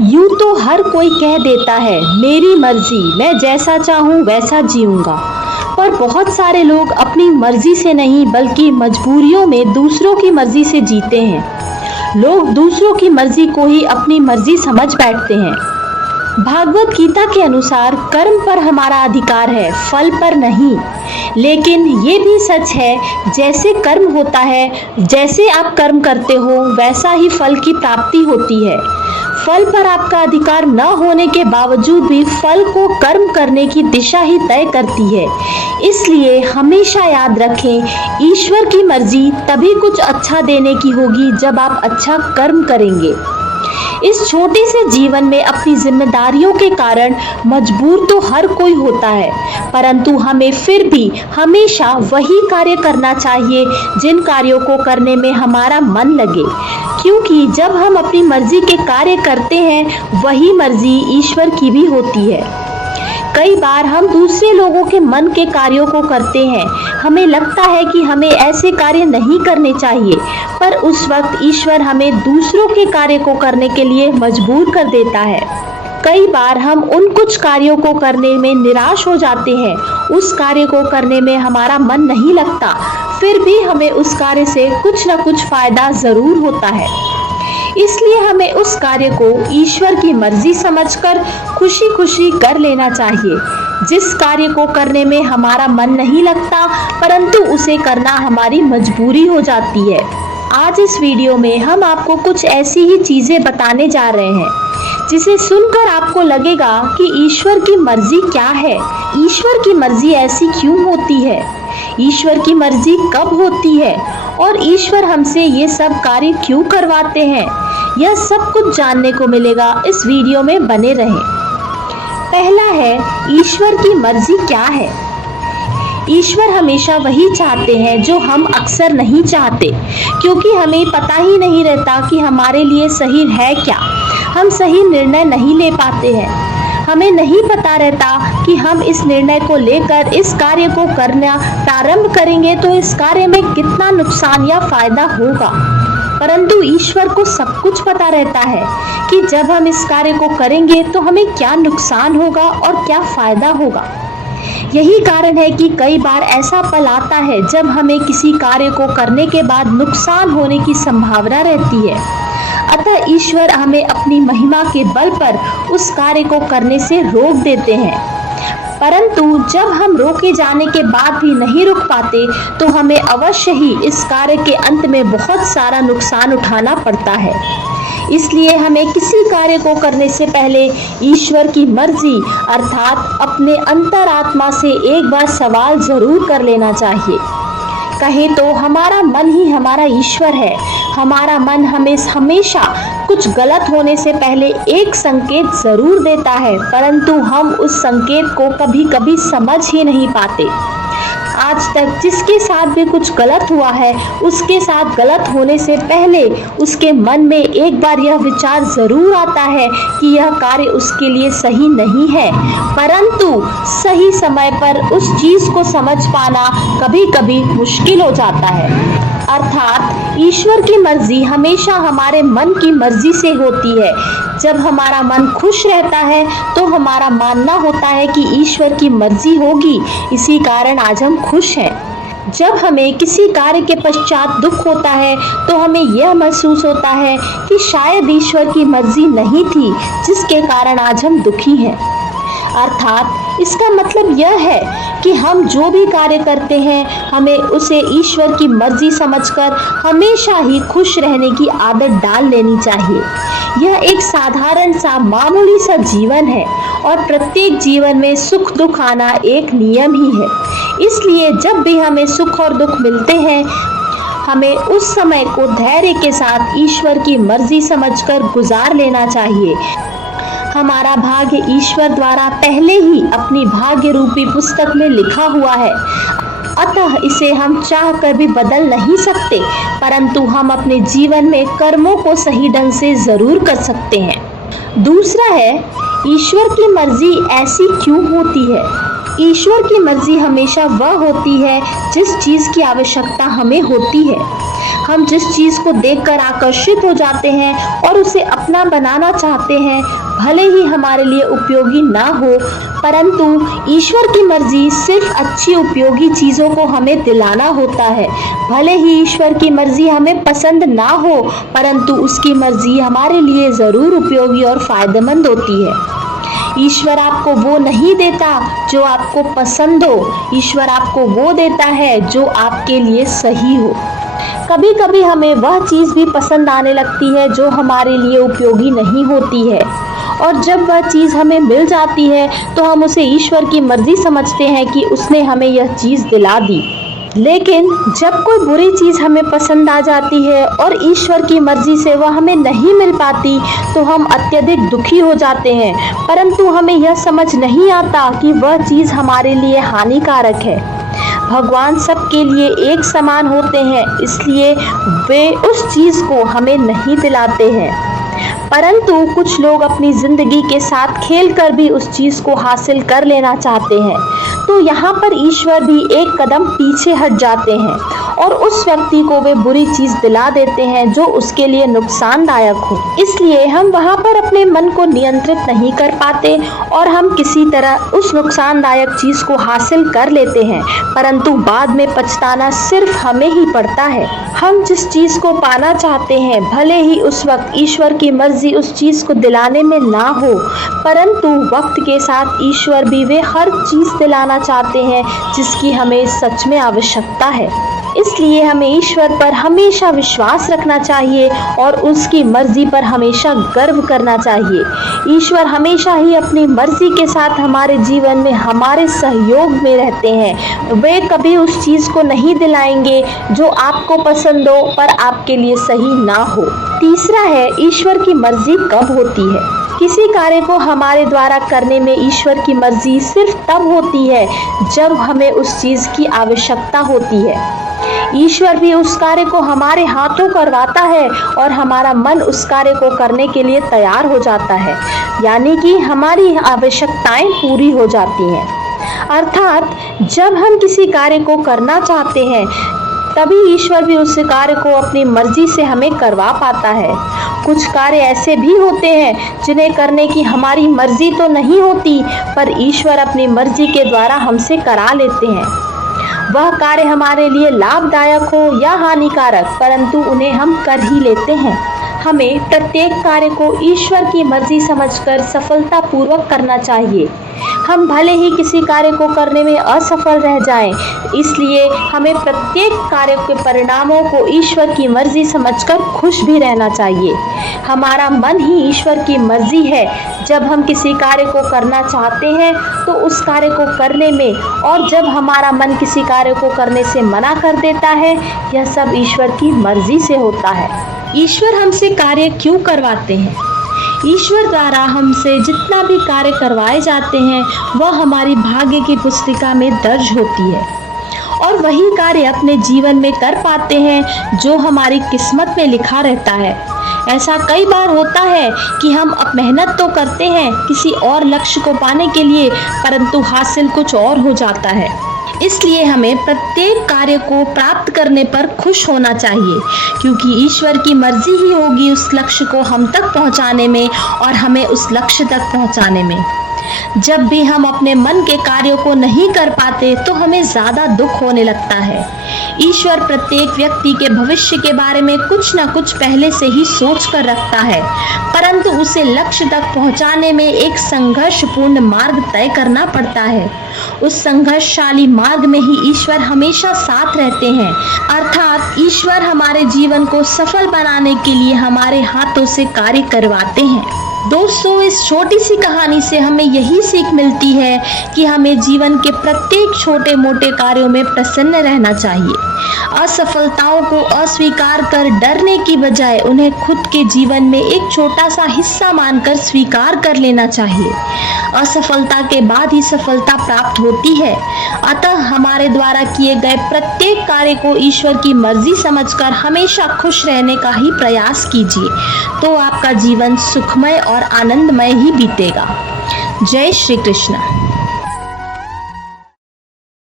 यूं तो हर कोई कह देता है मेरी मर्जी, मैं जैसा चाहूँ वैसा जीऊँगा। पर बहुत सारे लोग अपनी मर्जी से नहीं बल्कि मजबूरियों में दूसरों की मर्जी से जीते हैं। लोग दूसरों की मर्जी को ही अपनी मर्जी समझ बैठते हैं। भागवत गीता के अनुसार कर्म पर हमारा अधिकार है, फल पर नहीं। लेकिन ये भी सच है, जैसे कर्म होता है, जैसे आप कर्म करते हो वैसा ही फल की प्राप्ति होती है। फल पर आपका अधिकार न होने के बावजूद भी फल को कर्म करने की दिशा ही तय करती है। इसलिए हमेशा याद रखें, ईश्वर की मर्जी तभी कुछ अच्छा देने की होगी जब आप अच्छा कर्म करेंगे। इस छोटे से जीवन में अपनी जिम्मेदारियों के कारण मजबूर तो हर कोई होता है, परंतु हमें फिर भी हमेशा वही कार्य करना चाहिए जिन कार्यों को करने में हमारा मन लगे, क्योंकि जब हम अपनी मर्जी के कार्य करते हैं वही मर्जी ईश्वर की भी होती है। कई बार हम दूसरे लोगों के मन के कार्यों को करते हैं। हमें लगता है कि हमें ऐसे कार्य नहीं करने चाहिए, पर उस वक्त ईश्वर हमें दूसरों के कार्य को करने के लिए मजबूर कर देता है। कई बार हम उन कुछ कार्यों को करने में निराश हो जाते हैं, उस कार्य को करने में हमारा मन नहीं लगता, फिर भी हमें उस कार्य से कुछ न कुछ फायदा जरूर होता है। इसलिए हमें उस कार्य को ईश्वर की मर्जी समझकर खुशी खुशी कर लेना चाहिए। जिस कार्य को करने में हमारा मन नहीं लगता, परंतु उसे करना हमारी मजबूरी हो जाती है। आज इस वीडियो में हम आपको कुछ ऐसी ही चीजें बताने जा रहे हैं जिसे सुनकर आपको लगेगा कि ईश्वर की मर्जी क्या है, ईश्वर की मर्जी ऐसी क्यों होती है, ईश्वर की मर्जी कब होती है और ईश्वर हमसे ये सब कार्य क्यों करवाते हैं। यह सब कुछ जानने को मिलेगा, इस वीडियो में बने रहें। पहला है, ईश्वर की मर्जी क्या है। ईश्वर हमेशा वही चाहते हैं जो हम अक्सर नहीं चाहते, क्योंकि हमें पता ही नहीं रहता कि हमारे लिए सही है क्या। हम सही निर्णय नहीं ले पाते हैं। हमें नहीं पता रहता कि हम इस निर्णय को लेकर इस कार्य को करना प्रारंभ करेंगे तो इस कार्य में कितना नुकसान या फायदा होगा। परंतु ईश्वर को सब कुछ पता रहता है कि जब हम इस कार्य को करेंगे तो हमें क्या नुकसान होगा और क्या फायदा होगा। यही कारण है कि कई बार ऐसा पल आता है जब हमें किसी कार्य को करने के बाद नुकसान होने की संभावना रहती है। अतः ईश्वर हमें अपनी महिमा के बल पर उस कार्य को करने से रोक देते हैं। परंतु जब हम रोके जाने के बाद भी नहीं रुक पाते तो हमें अवश्य ही इस कार्य के अंत में बहुत सारा नुकसान उठाना पड़ता है। इसलिए हमें किसी कार्य को करने से पहले ईश्वर की मर्जी अर्थात अपने अंतरात्मा से एक बार सवाल जरूर कर लेना चाहिए। कहें तो हमारा मन ही हमारा ईश्वर है। हमारा मन हमें हमेशा कुछ गलत होने से पहले एक संकेत जरूर देता है, परंतु हम उस संकेत को कभी कभी समझ ही नहीं पाते। आज तक जिसके साथ भी कुछ गलत हुआ है, उसके साथ गलत होने से पहले उसके मन में एक बार यह विचार जरूर आता है कि यह कार्य उसके लिए सही नहीं है, परंतु सही समय पर उस चीज को समझ पाना कभी कभी मुश्किल हो जाता है। अर्थात ईश्वर की मर्जी हमेशा हमारे मन की मर्जी से होती है। जब हमारा मन खुश रहता है तो हमारा मानना होता है कि ईश्वर की मर्जी होगी, इसी कारण आज हम खुश हैं। जब हमें किसी कार्य के पश्चात दुख होता है तो हमें यह महसूस होता है कि शायद ईश्वर की मर्जी नहीं थी, जिसके कारण आज हम दुखी हैं। अर्थात इसका मतलब यह है कि हम जो भी कार्य करते हैं हमें उसे ईश्वर की मर्जी समझकर हमेशा ही खुश रहने की आदत डाल लेनी चाहिए। यह एक साधारण सा मामूली सा जीवन है और प्रत्येक जीवन में सुख दुख आना एक नियम ही है। इसलिए जब भी हमें सुख और दुख मिलते हैं हमें उस समय को धैर्य के साथ ईश्वर की मर्जी समझकर गुजार लेना चाहिए। हमारा भाग्य ईश्वर द्वारा पहले ही अपनी भाग्य रूपी पुस्तक में लिखा हुआ है, अतः इसे हम चाह कर भी बदल नहीं सकते, परंतु हम अपने जीवन में कर्मों को सही ढंग से जरूर कर सकते हैं। दूसरा है, ईश्वर की मर्जी ऐसी क्यों होती है। ईश्वर की मर्जी हमेशा वह होती है जिस चीज़ की आवश्यकता हमें होती है। हम जिस चीज़ को देखकर आकर्षित हो जाते हैं और उसे अपना बनाना चाहते हैं, भले ही हमारे लिए उपयोगी ना हो, परंतु ईश्वर की मर्जी सिर्फ अच्छी उपयोगी चीज़ों को हमें दिलाना होता है। भले ही ईश्वर की मर्जी हमें पसंद ना हो, परंतु उसकी मर्जी हमारे लिए ज़रूर उपयोगी और फायदेमंद होती है। ईश्वर आपको वो नहीं देता जो आपको पसंद हो, ईश्वर आपको वो देता है जो आपके लिए सही हो। कभी कभी हमें वह चीज़ भी पसंद आने लगती है जो हमारे लिए उपयोगी नहीं होती है, और जब वह चीज़ हमें मिल जाती है तो हम उसे ईश्वर की मर्जी समझते हैं कि उसने हमें यह चीज़ दिला दी। लेकिन जब कोई बुरी चीज़ हमें पसंद आ जाती है और ईश्वर की मर्जी से वह हमें नहीं मिल पाती तो हम अत्यधिक दुखी हो जाते हैं, परंतु हमें यह समझ नहीं आता कि वह चीज़ हमारे लिए हानिकारक है। भगवान सबके लिए एक समान होते हैं, इसलिए वे उस चीज़ को हमें नहीं दिलाते हैं, परंतु कुछ लोग अपनी ज़िंदगी के साथ खेलकर भी उस चीज़ को हासिल कर लेना चाहते हैं। तो यहाँ पर ईश्वर भी एक कदम पीछे हट जाते हैं और उस व्यक्ति को वे बुरी चीज़ दिला देते हैं जो उसके लिए नुकसानदायक हो। इसलिए हम वहाँ पर अपने मन को नियंत्रित नहीं कर पाते और हम किसी तरह उस नुकसानदायक चीज़ को हासिल कर लेते हैं, परंतु बाद में पछताना सिर्फ हमें ही पड़ता है। हम जिस चीज़ को पाना चाहते हैं, भले ही उस वक्त ईश्वर की मर्जी उस चीज़ को दिलाने में ना हो, परंतु वक्त के साथ ईश्वर भी वे हर चीज़ दिलाना चाहते हैं जिसकी हमें सच में आवश्यकता है। इसलिए हमें ईश्वर पर हमेशा विश्वास रखना चाहिए और उसकी मर्जी पर हमेशा गर्व करना चाहिए। ईश्वर हमेशा ही अपनी मर्जी के साथ हमारे जीवन में हमारे सहयोग में रहते हैं। वे कभी उस चीज़ को नहीं दिलाएंगे जो आपको पसंद हो पर आपके लिए सही ना हो। तीसरा है, ईश्वर की मर्जी कब होती है। किसी कार्य को हमारे द्वारा करने में ईश्वर की मर्जी सिर्फ तब होती है जब हमें उस चीज़ की आवश्यकता होती है। ईश्वर भी उस कार्य को हमारे हाथों करवाता है और हमारा मन उस कार्य को करने के लिए तैयार हो जाता है, यानी कि हमारी आवश्यकताएं पूरी हो जाती हैं। अर्थात जब हम किसी कार्य को करना चाहते हैं तभी ईश्वर भी उस कार्य को अपनी मर्जी से हमें करवा पाता है। कुछ कार्य ऐसे भी होते हैं जिन्हें करने की हमारी मर्जी तो नहीं होती, पर ईश्वर अपनी मर्जी के द्वारा हमसे करा लेते हैं। वह कार्य हमारे लिए लाभदायक हो या हानिकारक, परंतु उन्हें हम कर ही लेते हैं। हमें प्रत्येक कार्य को ईश्वर की मर्जी समझकर सफलतापूर्वक करना चाहिए। हम भले ही किसी कार्य को करने में असफल रह जाएं, इसलिए हमें प्रत्येक कार्य के परिणामों को ईश्वर की मर्जी समझकर खुश भी रहना चाहिए। हमारा मन ही ईश्वर की मर्जी है। जब हम किसी कार्य को करना चाहते हैं तो उस कार्य को करने में, और जब हमारा मन किसी कार्य को करने से मना कर देता है, यह सब ईश्वर की मर्जी से होता है। ईश्वर हमसे कार्य क्यों करवाते हैं? ईश्वर द्वारा हमसे जितना भी कार्य करवाए जाते हैं वह हमारी भाग्य की पुस्तिका में दर्ज होती है, और वही कार्य अपने जीवन में कर पाते हैं जो हमारी किस्मत में लिखा रहता है। ऐसा कई बार होता है कि हम अब मेहनत तो करते हैं किसी और लक्ष्य को पाने के लिए, परंतु हासिल कुछ और हो जाता है। इसलिए हमें प्रत्येक कार्य को प्राप्त करने पर खुश होना चाहिए, क्योंकि ईश्वर की मर्जी ही होगी उस लक्ष्य को हम तक पहुंचाने में और हमें उस लक्ष्य तक पहुंचाने में। जब भी हम अपने मन के कार्यों को नहीं कर पाते तो हमें ज़्यादा दुख होने लगता है। ईश्वर प्रत्येक व्यक्ति के भविष्य के बारे में कुछ न कुछ पहले से ही सोच कर रखता है, परंतु उसे लक्ष्य तक पहुंचाने में एक संघर्षपूर्ण मार्ग तय करना पड़ता है। उस संघर्षशाली मार्ग में ही ईश्वर हमेशा साथ रहते हैं, अर्थात ईश्वर हमारे जीवन को सफल बनाने के लिए हमारे हाथों से कार्य करवाते हैं। दोस्तों, इस छोटी सी कहानी से हमें यही सीख मिलती है कि हमें जीवन के प्रत्येक छोटे मोटे कार्यों में प्रसन्न रहना चाहिए। असफलताओं को अस्वीकार कर डरने की बजाय उन्हें खुद के जीवन में एक छोटा सा हिस्सा मानकर स्वीकार कर लेना चाहिए। असफलता के बाद ही सफलता प्राप्त होती है। अतः हमारे द्वारा किए गए प्रत्येक कार्य को ईश्वर की मर्जी समझकर हमेशा खुश रहने का ही प्रयास कीजिए, तो आपका जीवन सुखमय और आनंदमय ही बीतेगा। जय श्री कृष्ण।